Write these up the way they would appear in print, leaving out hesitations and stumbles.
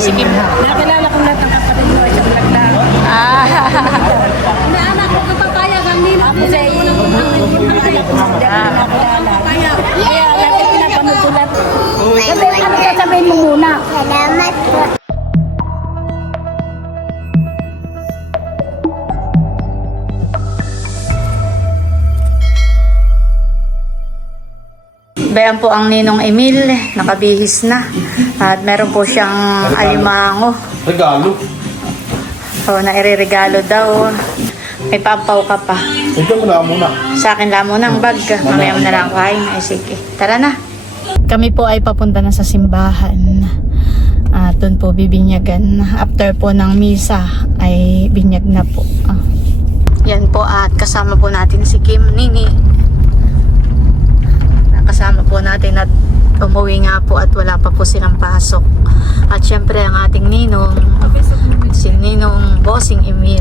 si Kim. Nakilala ko lahat ng kapatid mo ay sa Bulaglang. Naanak ko kapapayag ang nila. Ako sa iyo. Kaya lagi pinapanood ko lahat. Kasi ano sasabihin mo muna? Salamat po. Bayan po ang Ninong Emil, nakabihis na. At meron po siyang alimango. Regalo. O, naireregalo daw. May pampaw ka pa. Ito mo na muna. Sa akin lang muna ang bag. Mamaya mo na lang kain. Ay, sige. Tara na. Kami po ay papunta na sa simbahan. At doon po bibinyagan. After po ng misa ay binyag na po. Yan po at kasama po natin si Kim Nini. Kasama po natin at umuwi nga po at wala pa po silang pasok. At syempre ang ating ninong, si Ninong Bossing Emil.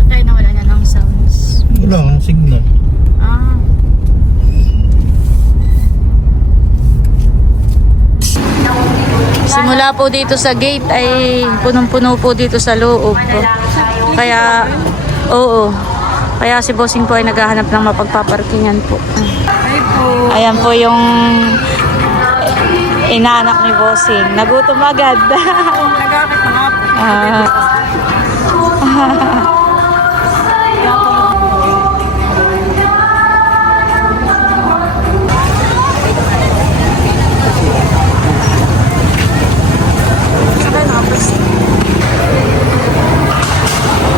Patay na, wala na ng sounds. Wala ang signal. Simula po dito sa gate ay punong-puno po dito sa loob. Kaya, oo. Kaya si Bossing po ay naghahanap ng mapagpaparkingan po. Ayan po yung inaanak ni Bossing. Nagutom agad. Nagakit na nga po.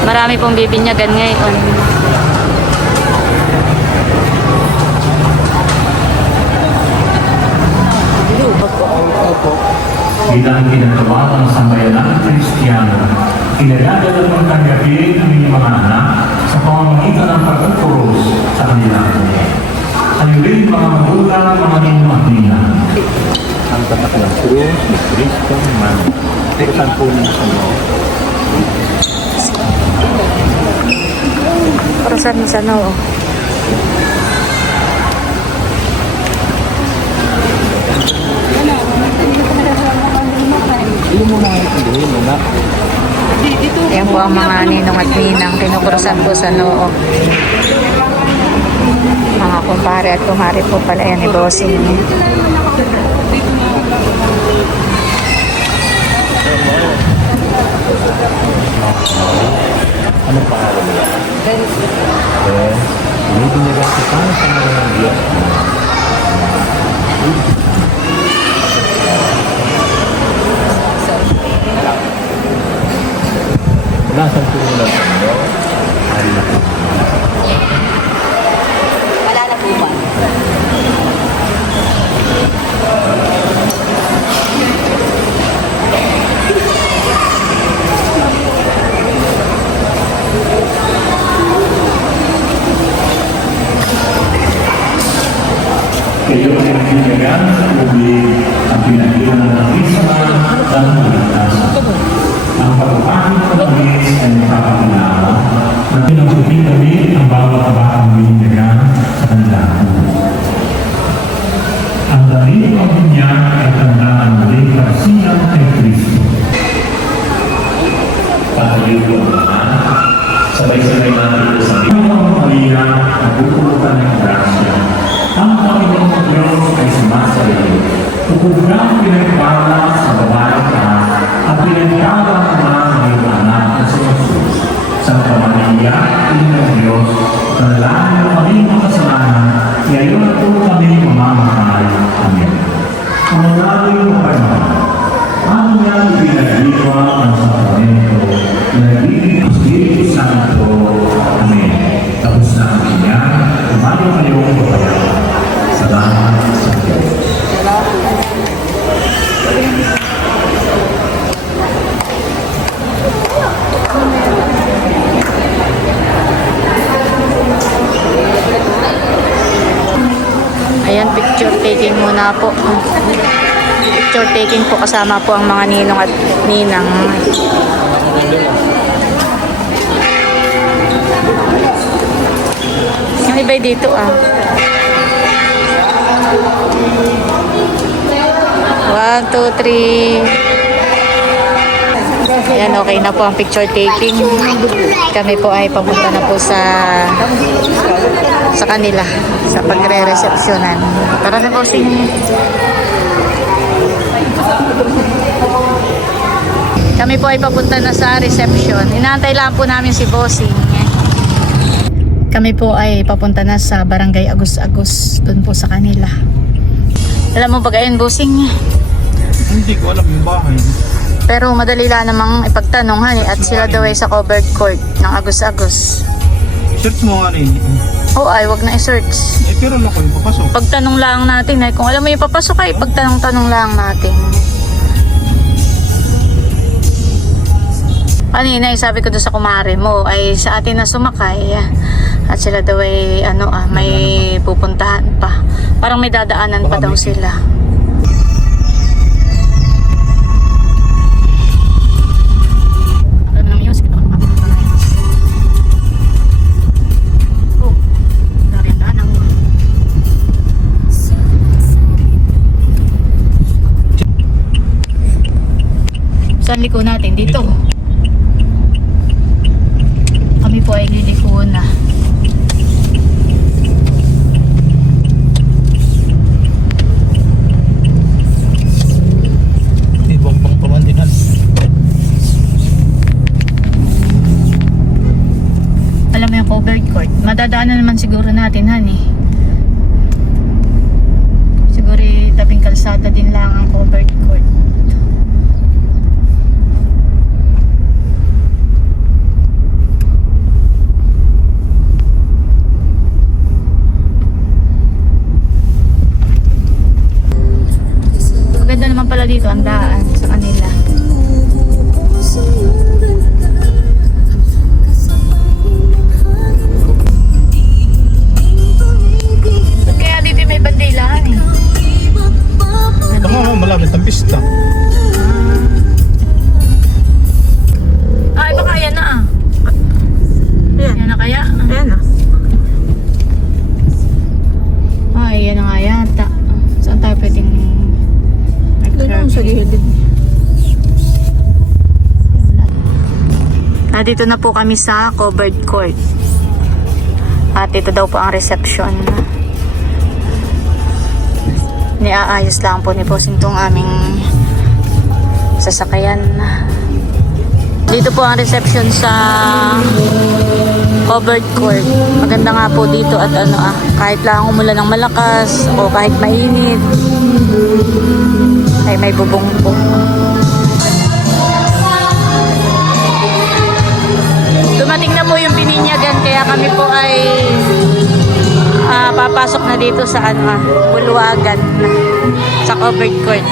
Marami pong bibinyagan ngayon. Bilang kinatawag ng sambayanang Kristiyano, kinagagalan ng tanggapin ang inyong mga anak sa pamamagitan ng pagkukuros sa kanilang buhay. Ayun mga magulang, mga inyong nina. Ang tatak ng krus ni Cristo man. Tignan po niya sa mga. Parasan mo sa noo. Hindi mo na hindi mo na. Ayan po ang mga ninong at ninang kinukurusan po sa noo. Mga kumpare at kumari po pala yan ni Bossing. Anong pangalan nila? Binibinyagan ko pa sa mga ng Diyos. Nasaan po muna sa inyo? Wala na po ba? Kayo ay nagbigagan sa publik ang pinagbigagan ng Krisma at Pagkakasan. Ang pagpapakit ng Pagkakasan ay nakapakilala na pinabuting kami ang bawat batang binyagan sa kanilang buhay. Ang daling pagbinyag ay tandaan ng muling pagsilang kay Kristo. Patayo ko ang mga sabay-sabay natin sa mga pamilya na pupulutan ng grasya. Ang Panginoong Diyos ay sumasayo. Tugod ang pinagpala sa babaeng ka at pinagpala ang mga iyong anak na si Jesus. Sa pamilya, ng Diyos, panalangin mo kami makasalanan, ngayon po kami mamamahal. Amen. Ang maraming mo kayo, ang niyang pinag-iwan ang sakramento, nag-ibig ang Espiritu Santo. Amen. Tapos na ang kanya, umayo kayong babayan. Salamat sa Diyos. Ayan, picture taking muna po. Picture taking po kasama po ang mga ninong at ninang. Yung iba dito ah. 1, 2, 3. Ayan, okay na po ang picture taking. Kami po ay papunta na po sa kanila, sa pagre-receptionan. Tara na po, kami po ay papunta na sa reception. Inaantay lang po namin si Bossing. Kami po ay papunta na sa Barangay Agus-Agus, dun po sa kanila. Alam mo ba gayon, Bossing? Hindi ko alam yung bahay. Pero madali lang namang ipagtanong, honey, at sila daw ay sa covered court ng Agus-Agus. Search mo nga rin. Oo, ay, wag na i-search. Pero lang ko yung papasok. Pagtanong lang natin, kung alam mo yung papasok ay, pagtanong-tanong lang natin. Kanina, sabi ko doon sa kumare mo, ay sa atin na sumakay. At sila daw ay, may pupuntahan pa. Parang may dadaanan pa daw sila. Saan liko natin? Dito. Kami po ay liliko na. Ibang pang pamandinan. Alam mo yung covered court. Madadaanan naman siguro natin, honey. Siguro tabing kalsada din lang ang covered court. Maganda naman pala dito ang daan sa kanila. Ba't kaya dito may bandilahan eh? Baka malapit ang pista. Ay, baka yan na ah. Yan na kaya? Ayan na. Ay, yan na nga yata. Saan tayo pwedeng Sa gilid. Dito na po kami sa covered court. At ito daw po ang reception. Niaayos lang po ni Bossing tong aming sasakyan. Dito po ang reception sa covered court. Maganda nga po dito at kahit lang umulan ng malakas o kahit mainit ay may bubong po. Dumating na po yung bininyagan kaya kami po ay papasok na dito sa Buluwagan sa covered court.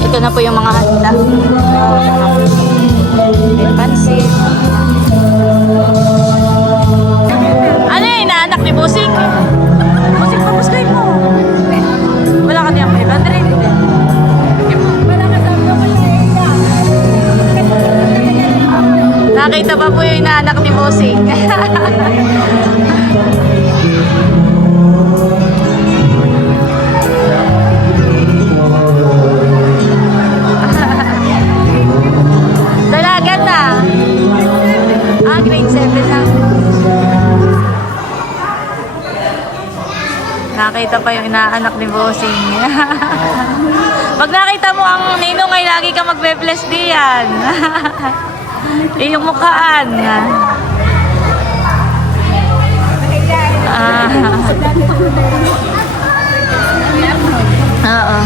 Ito na po yung mga handa. May pansit. Ano yun? Inaanak ni Bossing? Bossing, pamuskay mo. Wala ka niyang 500. Nakita ba po yung inaanak ni Bossing? Dalagan na. Grade 7 lang. Nakita pa yung inaanak ni Bossing. Pag nakita mo ang ninong ay lagi ka magbe-bless diyan. Iyong mukhaan. Oo.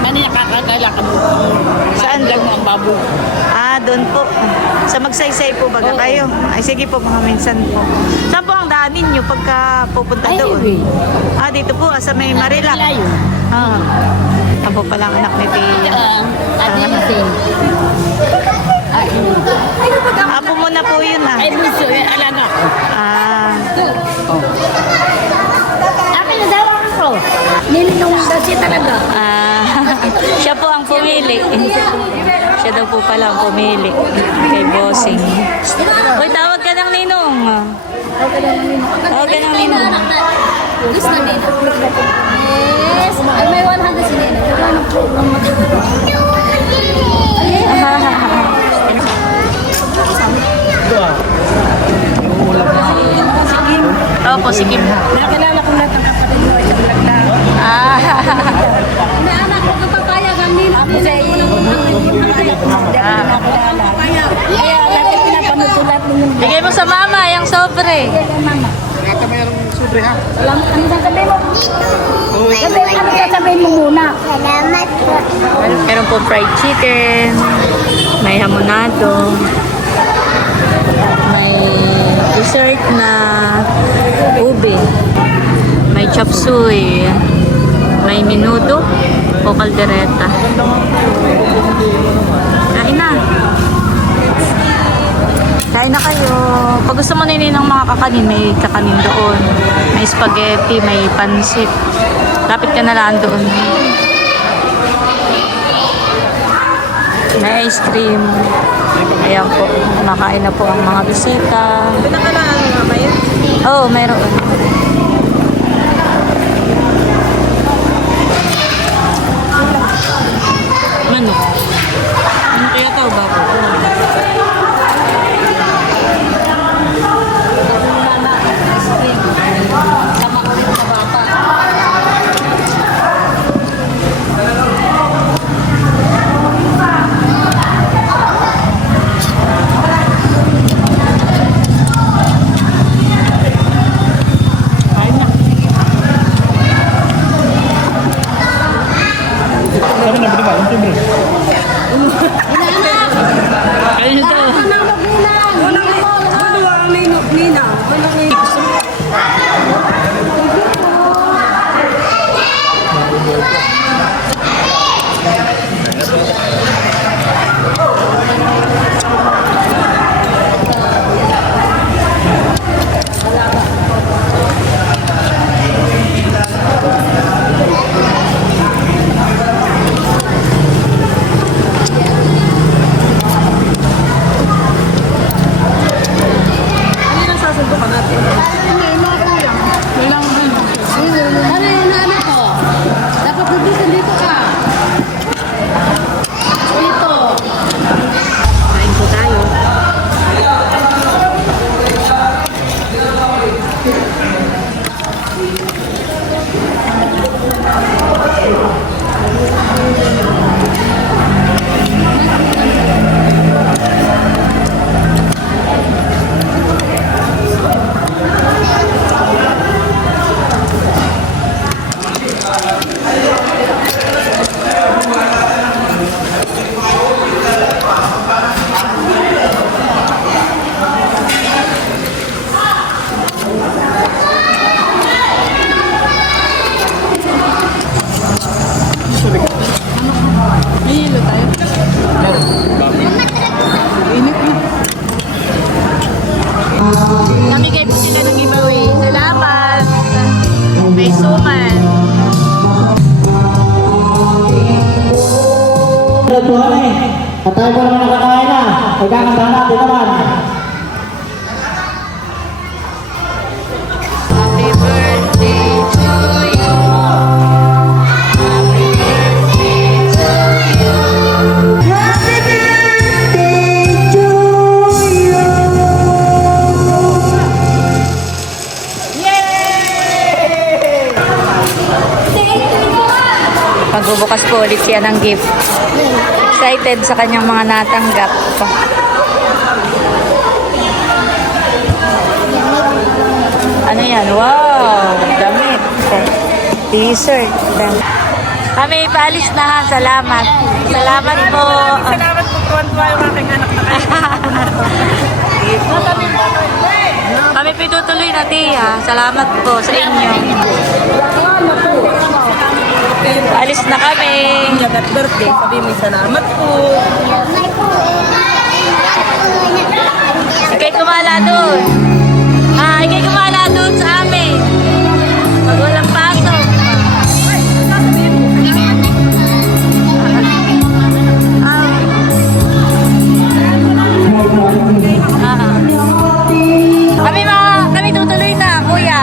Ano yung kakakala ka mo? Saan? Lang mo ang babo. Doon po. Sa Magsaysay. Pasay po baga kayo? Ay, sige po, mga minsan po. Saan po ang daan ninyo pagka pupunta doon? Dito po, sa may Marila. Layo. Ako pala ang anak ni Tia. Adisin. Apo mo na po yun Ay, bunso, yung alaga ko. Akin na daw ako. Nilinong kasi talaga. Siya po ang pumili. Siya daw po pala ang pumili kay Bossing. Uy, tawag ka ng ninong. Tawag ka ng ninong. Yes na dito. Yes. Ay, may 100 si Nina. Wala ng program mo. Opo, sige. Nakilala ko lahat ng kapatid mo. Ito vlog na. May anak ko kapapaya ng Nina. Ako sa iyo. Kaya dati pinapanood ko lahat ng Bigay mo sa mama, yung sobre. mama. Nata mayroong sobre ha. Salamat. Ano sasabihin mo? Ano sasabihin mo muna? Salamat po. Meron po fried chicken, may hamonado, may dessert na ube, may chop suey, may menudo o kaldereta. Kain na. Kain na kayo. Pag gusto mo ninin ng mga kakanin, may kakanin doon. May spaghetti, may pansit. Lapit ka na lang doon. May ice cream. Ayan po. Kumakain na po ang mga bisita. Pinakalaan mo mamaya? Oo, mayroon. Ano? Ano kaya ito? Bago? Kami na ba? Ang sobre. Ayun ito. Ano yung anak ko? Dapat dito ka. Dito. Kain po tayo. Namigay po sila ng giveaway. Salamat! May suman. Patay ko naman nakakain na. Magkakanta natin naman. Happy birthday to you. Happy birthday to you. Happy birthday to you. Magbubukas po ulit siya ng gift. Excited sa kanyang mga natanggap. Ano yan? Wow! Damit. T-shirt. Kami paalis na ha. Salamat. Salamat po. Salamat po, tuwan-tuwa yung aking anak na kayo. Kami pitutuloy na, Tia. Salamat po sa inyo. Alis na kami. Yagat birthday, sabi mo salamat po. Ikay kumala doon. Ikay kumala doon sa amin. Pag walang pasok. Kami tutuloy na, kuya.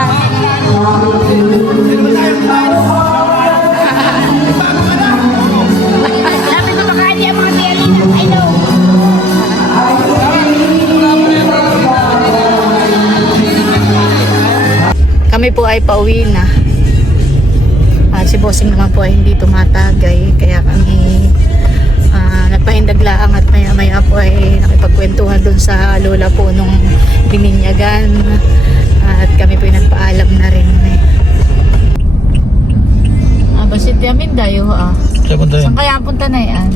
Sabi ko baka hindi ang mga pianina. I know. Kami po ay pauwi na. At si Bossing naman po ay hindi tumatagay. Kaya kami nagpahindaglaang at maya-maya po ay nakipagkwentuhan dun sa lola po nung bininyagan. At kami po ay nagpaalam na rin. Basit yamin dayo ah. Saan kaya ang punta na yan?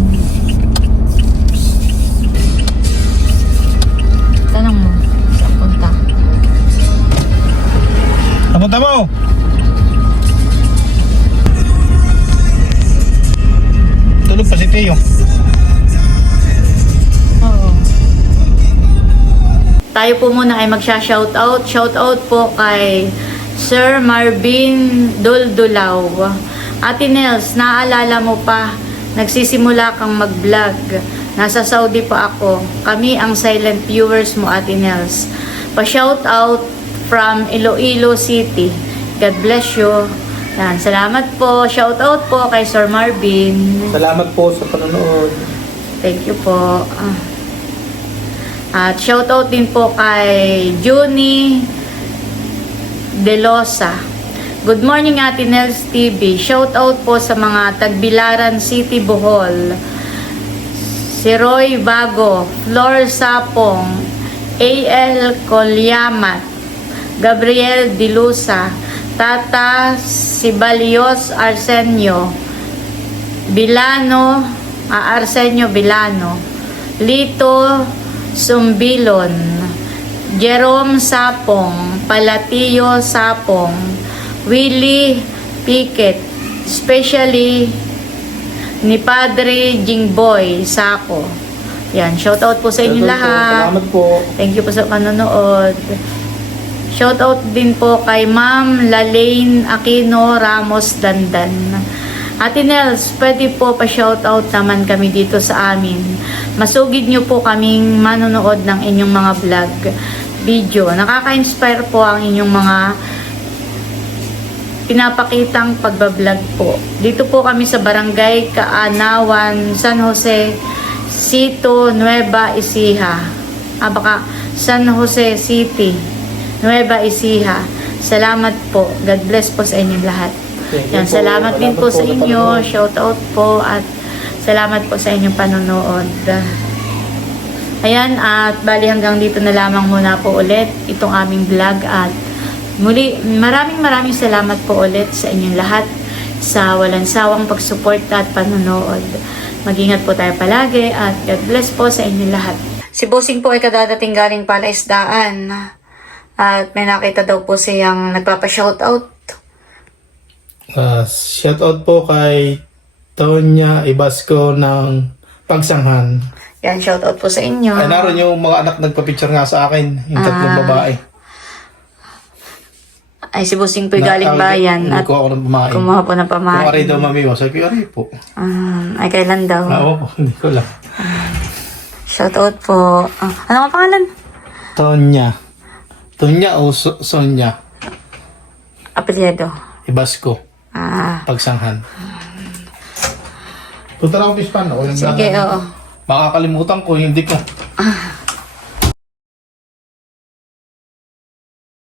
Tanong mo, saan punta? Napunta mo! Tulog pa si Teo. Oo. Tayo po muna ay magsha-shoutout. Shoutout po kay Sir Marvin Duldulaw. Ate Nels, naaalala mo pa, nagsisimula kang mag-vlog. Nasa Saudi pa ako. Kami ang silent viewers mo, Ate Nels. Pa-shoutout from Iloilo City. God bless you. Yan, salamat po. Shoutout po kay Sir Marvin. Salamat po sa panonood. Thank you po. At shoutout din po kay Juni Delosa. Good morning, Ate Nels TV. Shoutout po sa mga Tagbilaran City, Bohol. Si Roy Bago, Flor Sapong, A.L. Colyamat, Gabriel Dilusa, Tata Sibalios Arsenio, Arsenio Bilano, Lito Sumbilon, Jerome Sapong, Palatio Sapong, Willie Piquet, especially ni Padre Jingboy Sako. Yan, shoutout po sa inyo lahat. Salamat po. Thank you po sa panonood. Shoutout din po kay Ma'am Lalaine Aquino Ramos Dandan. Ate Nels, pwede po pa-shoutout naman kami dito sa amin. Masugid nyo po kaming manonood ng inyong mga vlog, video. Nakaka-inspire po ang inyong mga pinapakitang pagbablog po. Dito po kami sa Barangay Kaanawan, San Jose, Sito, Nueva Ecija. Baka San Jose City, Nueva Ecija. Salamat po. God bless po sa inyong lahat. Yan, salamat din po sa inyo. Shout out po at salamat po sa inyong panonood. Ayan, at bali hanggang dito na lamang muna po ulit itong aming vlog at muli, maraming salamat po ulit sa inyong lahat sa walang sawang pagsuporta at panonood. Mag-ingat po tayo palagi at God bless po sa inyong lahat. Si Bossing po ay kadadating galing Palaisdaan at may nakita daw po siyang nagpapa-shoutout. Shoutout po kay Tonya Ibasco ng Pagsanghan. Yan, shoutout po sa inyo. Ay, naroon yung mga anak nagpa-picture nga sa akin, yung tatlong babae. Ay, si Bossing po ay galing bayan at Kuha ako ng pamain. kumuha po ng Kung pamain. aray daw mami mo, sabi ko, aray po. Ay, kailan daw? Oo po, hindi ko lang. Shoutout po. Ano ang pangalan? Tonya. Tonya o Sonya? Apelyido. Ibasco. Pagsanghan. Punta lang ako Pispan. Sige, oo. Makakalimutan ko, hindi ko.